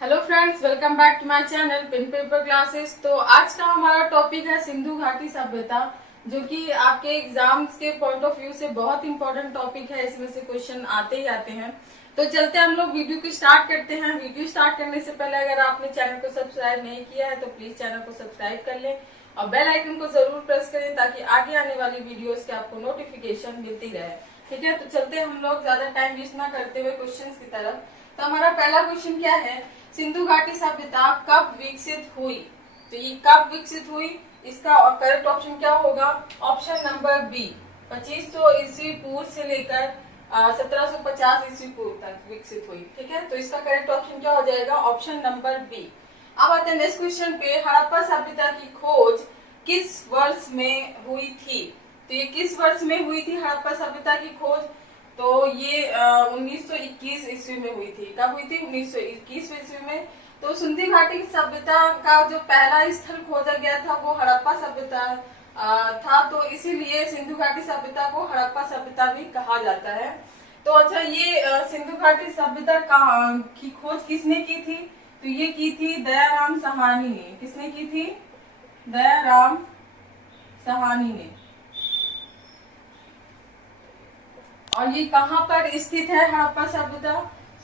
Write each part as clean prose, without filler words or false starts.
Hello friends, welcome back to my channel pen paper classes. तो आज का हमारा टॉपिक है सिंधु घाटी सभ्यता, जो कि आपके एग्जाम्स के पॉइंट ऑफ व्यू से बहुत इंपॉर्टेंट टॉपिक है। इसमें से क्वेश्चन आते ही आते हैं। तो चलते हम लोग वीडियो को स्टार्ट करते हैं। वीडियो स्टार्ट करने से पहले अगर आपने चैनल को सब्सक्राइब नहीं किया है तो प्लीज चैनल को सब्सक्राइब कर लें और बेल आइकन को जरूर प्रेस करें ताकि आगे आने वाली वीडियोस के आपको नोटिफिकेशन मिलती रहे। ठीक है, तो चलते हम लोग ज्यादा टाइम वेस्ट ना करते हुए क्वेश्चन की तरफ। तो हमारा पहला क्वेश्चन क्या है, सिंधु घाटी सभ्यता कब विकसित हुई? तो ये कब विकसित हुई, इसका करेक्ट ऑप्शन क्या होगा? ऑप्शन नंबर बी, 2500 ईस्वी पूर्व से लेकर 1750 ईस्वी पूर्व तक विकसित हुई। ठीक है, तो इसका करेक्ट ऑप्शन क्या हो जाएगा? Option number B. अब आते हैं नेक्स्ट क्वेश्चन पे, हड़प्पा सभ्यता की खोज किस वर्ष में हुई थी? तो ये किस वर्ष में हुई थी हड़प्पा सभ्यता की खोज? तो ये 1921 ईस्वी में हुई थी। कब हुई थी? 1921 ईस्वी में। तो सिंधु घाटी सभ्यता का जो पहला स्थल खोजा गया था वो हड़प्पा सभ्यता था, तो इसीलिए सिंधु घाटी सभ्यता को हड़प्पा सभ्यता भी कहा जाता है। तो अच्छा, ये सिंधु घाटी सभ्यता की खोज किसने की थी? तो ये की थी दयाराम साहनी ने। किसने की थी? दयाराम साहनी ने। और ये कहाँ पर स्थित है हड़प्पा सभ्यता?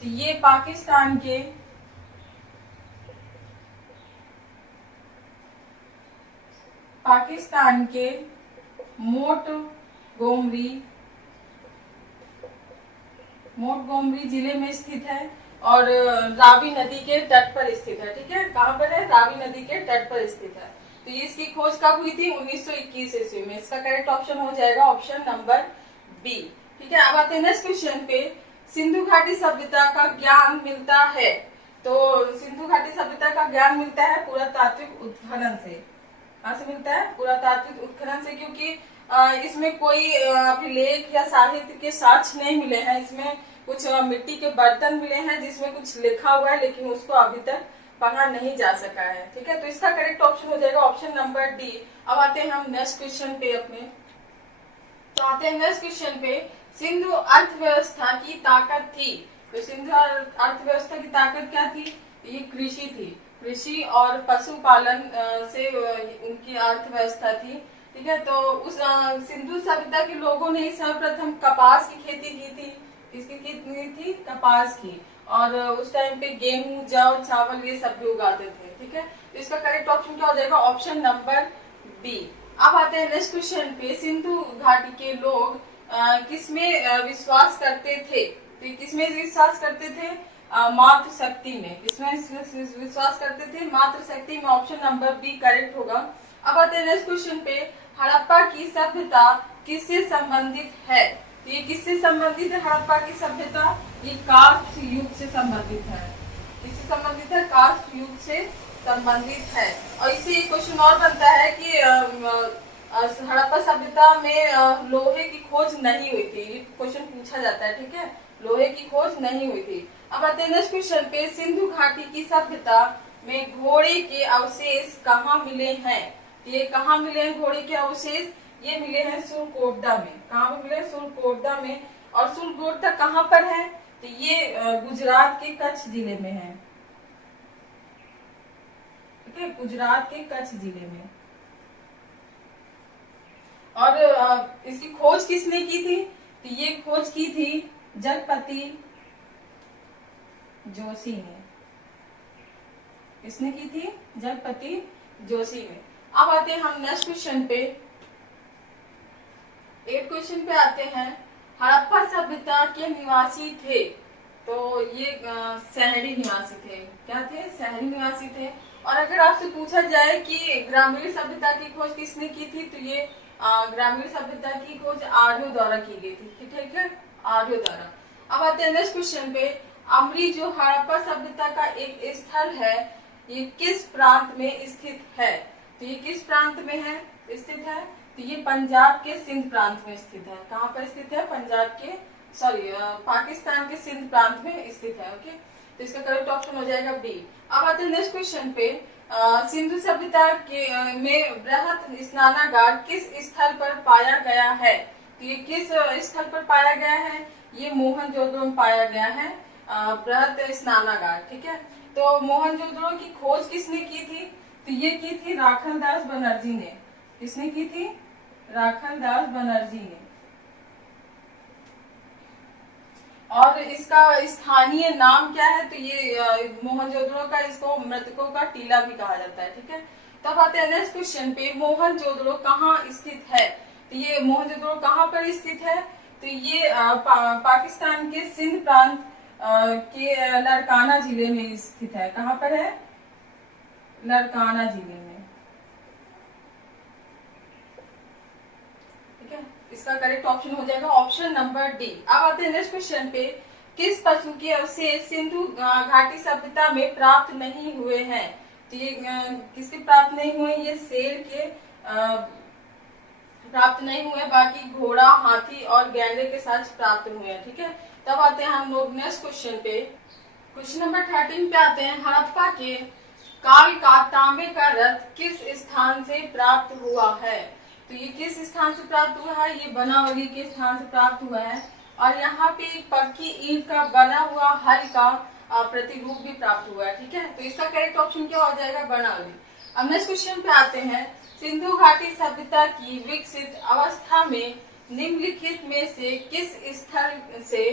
तो ये पाकिस्तान के मोंटगोमरी जिले में स्थित है और रावी नदी के तट पर स्थित है। ठीक है, कहाँ पर है? रावी नदी के तट पर स्थित है। तो ये इसकी खोज कब हुई थी? 1921 ईस्वी में। इसका करेक्ट ऑप्शन हो जाएगा ऑप्शन नंबर बी। ठीक है, अब आते हैं नेक्स्ट क्वेश्चन पे, सिंधु घाटी सभ्यता का ज्ञान मिलता है। तो सिंधु घाटी सभ्यता का ज्ञान मिलता है पुरातात्विक उत्खनन से। कहाँ से मिलता है? पुरातात्विक उत्खनन से, क्योंकि इसमें कोई अभिलेख या साहित्य के साक्ष्य नहीं मिले हैं। इसमें कुछ मिट्टी के बर्तन मिले हैं जिसमें कुछ लिखा हुआ है, लेकिन उसको अभी तक पढ़ा नहीं जा सका है। ठीक है, तो इसका करेक्ट ऑप्शन हो जाएगा ऑप्शन नंबर डी। अब आते हैं हम नेक्स्ट क्वेश्चन पे अपने। तो आते हैं नेक्स्ट क्वेश्चन पे, सिंधु अर्थव्यवस्था की ताकत थी। तो सिंधु अर्थव्यवस्था की ताकत क्या थी? ये कृषि थी। कृषि और पशुपालन से उनकी अर्थव्यवस्था थी। ठीक है, तो उस सिंधु सभ्यता के लोगों ने सर्वप्रथम कपास की खेती की थी। किसकी खेती थी? कपास की। और उस टाइम पे गेहूं, जौ, चावल ये सब भी उगाते थे। ठीक है, तो इसका करेक्ट ऑप्शन क्या हो जाएगा? Option number B. अब आते हैं नेक्स्ट क्वेश्चन पे, सिंधु घाटी के लोग किसमें विश्वास करते थे? तो किसमें विश्वास करते थे? मातृ शक्ति में। किसमें विश्वास करते थे? मातृ शक्ति में। ऑप्शन नंबर बी करेक्ट होगा। अब आते हैं नेक्स्ट क्वेश्चन पे, हड़प्पा की सभ्यता किससे संबंधित है? तो ये किससे संबंधित है हड़प्पा की सभ्यता? ये काष्ठ युग से संबंधित है। किससे संबंधित है? काष्ठ युग से संबंधित है। और इससे एक क्वेश्चन और बनता है कि हड़प्पा सभ्यता में लोहे की खोज नहीं हुई थी। ये क्वेश्चन पूछा जाता है। ठीक है, लोहे की खोज नहीं हुई थी। अब आते हैं नेक्स्ट क्वेश्चन पे, सिंधु घाटी की सभ्यता में घोड़े के अवशेष कहाँ मिले हैं? ये कहाँ मिले हैं घोड़े के अवशेष? ये मिले हैं सुरकोटदा में। कहाँ पे मिले? सुरकोटदा में। और सुरकोटदा कहाँ पर है? तो ये गुजरात के कच्छ जिले में है। ठीक है, गुजरात के कच्छ जिले में। और इसकी खोज किसने की थी? तो ये खोज की थी जगपति जोशी ने। किसने की थी? जगपति जोशी ने। अब आते हैं हम नेक्स्ट क्वेश्चन पे। 8 क्वेश्चन पे आते हैं, हड़प्पा सभ्यता के निवासी थे। तो ये शहरी निवासी थे। क्या थे? शहरी निवासी थे। और अगर आपसे पूछा जाए कि ग्रामीण सभ्यता की खोज किसने की थी, तो ये ग्रामीण सभ्यता की खोज आर्यों द्वारा की गई थी। ठीक है, आर्यों द्वारा। अब आते हैं नेक्स्ट क्वेश्चन पे, अमरी जो हड़प्पा सभ्यता का एक स्थल है, ये किस प्रांत में स्थित है? तो ये किस प्रांत में है स्थित है? तो ये पंजाब के सिंध प्रांत में स्थित है। कहाँ पर स्थित है? पंजाब के पाकिस्तान के सिंध प्रांत में स्थित है। ओके, तो इसका करेक्ट ऑप्शन हो जाएगा बी। अब आते हैं नेक्स्ट क्वेश्चन पे, सिंधु सभ्यता के में बृहत स्नानागार किस स्थल पर पाया गया है? तो ये किस स्थल पर पाया गया है? ये मोहनजोदड़ो में पाया गया है। बृहत स्नानागार। ठीक है, तो मोहनजोदड़ो की खोज किसने की थी? तो ये की थी राखलदास बनर्जी ने। किसने की थी? राखलदास बनर्जी ने। और इसका स्थानीय नाम क्या है? तो ये मोहनजोदड़ो का, इसको मृतकों का टीला भी कहा जाता है। ठीक है, तब आते हैं नेक्स्ट क्वेश्चन पे, मोहनजोदड़ो कहाँ स्थित है? तो ये मोहनजोदड़ो कहाँ पर स्थित है? तो ये पाकिस्तान के सिंध प्रांत के लड़काना जिले में स्थित है। कहाँ पर है? लड़काना जिले में। ठीक है, इसका करेक्ट ऑप्शन हो जाएगा ऑप्शन नंबर डी। अब आते हैं नेक्स्ट क्वेश्चन पे, किस पशु के अवशेष सिंधु घाटी सभ्यता में प्राप्त नहीं हुए हैं? तो ये किसके प्राप्त नहीं हुए? ये शेर के प्राप्त नहीं हुए, बाकी घोड़ा, हाथी और गैंडे के साथ प्राप्त हुए हैं। ठीक है, तब आते हैं हम लोग नेक्स्ट क्वेश्चन पे। क्वेश्चन नंबर 13 पे आते हैं, हड़प्पा के काल का तांबे का रथ किस स्थान से प्राप्त हुआ है? तो ये किस स्थान से प्राप्त हुआ है? ये बनावली के स्थान से प्राप्त हुआ है। और यहाँ पे एक पक्की ईंट का बना हुआ हल का प्रतिरूप भी प्राप्त हुआ है। ठीक है, तो इसका करेक्ट ऑप्शन क्या हो जाएगा? बनावली। अब नेक्स्ट क्वेश्चन पे आते हैं, सिंधु घाटी सभ्यता की विकसित अवस्था में निम्नलिखित में से किस स्थल से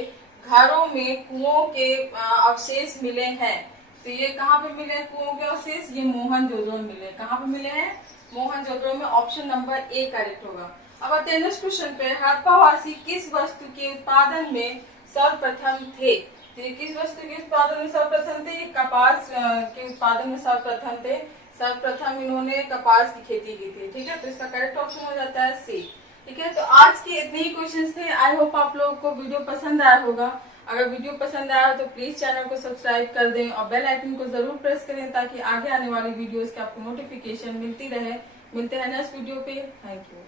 घरों में कुओं के अवशेष मिले हैं? तो ये कहाँ पे मिले हैं कुओं के अवशेष? ये मोहनजोदड़ो में मिले। कहाँ पे मिले हैं? मोहनजोदड़ो में। ऑप्शन नंबर ए करेक्ट होगा। अब आते हैं नेक्स्ट क्वेश्चन पे, हड़प्पावासी किस वस्तु के उत्पादन में सर्वप्रथम थे? तो ये किस वस्तु के उत्पादन में सर्वप्रथम थे? कपास के उत्पादन में सर्वप्रथम थे। सर्वप्रथम इन्होंने कपास की खेती की थी। ठीक है, तो इसका करेक्ट ऑप्शन हो जाता है सी। ठीक है, तो आज के इतने ही क्वेश्चंस थे। आई होप आप लोगों को वीडियो पसंद आया होगा। अगर वीडियो पसंद आया तो प्लीज चैनल को सब्सक्राइब कर दें और बेल आइकन को जरूर प्रेस करें ताकि आगे आने वाली वीडियोस की आपको नोटिफिकेशन मिलती रहे। मिलते हैं नेक्स्ट वीडियो पे। Thank you.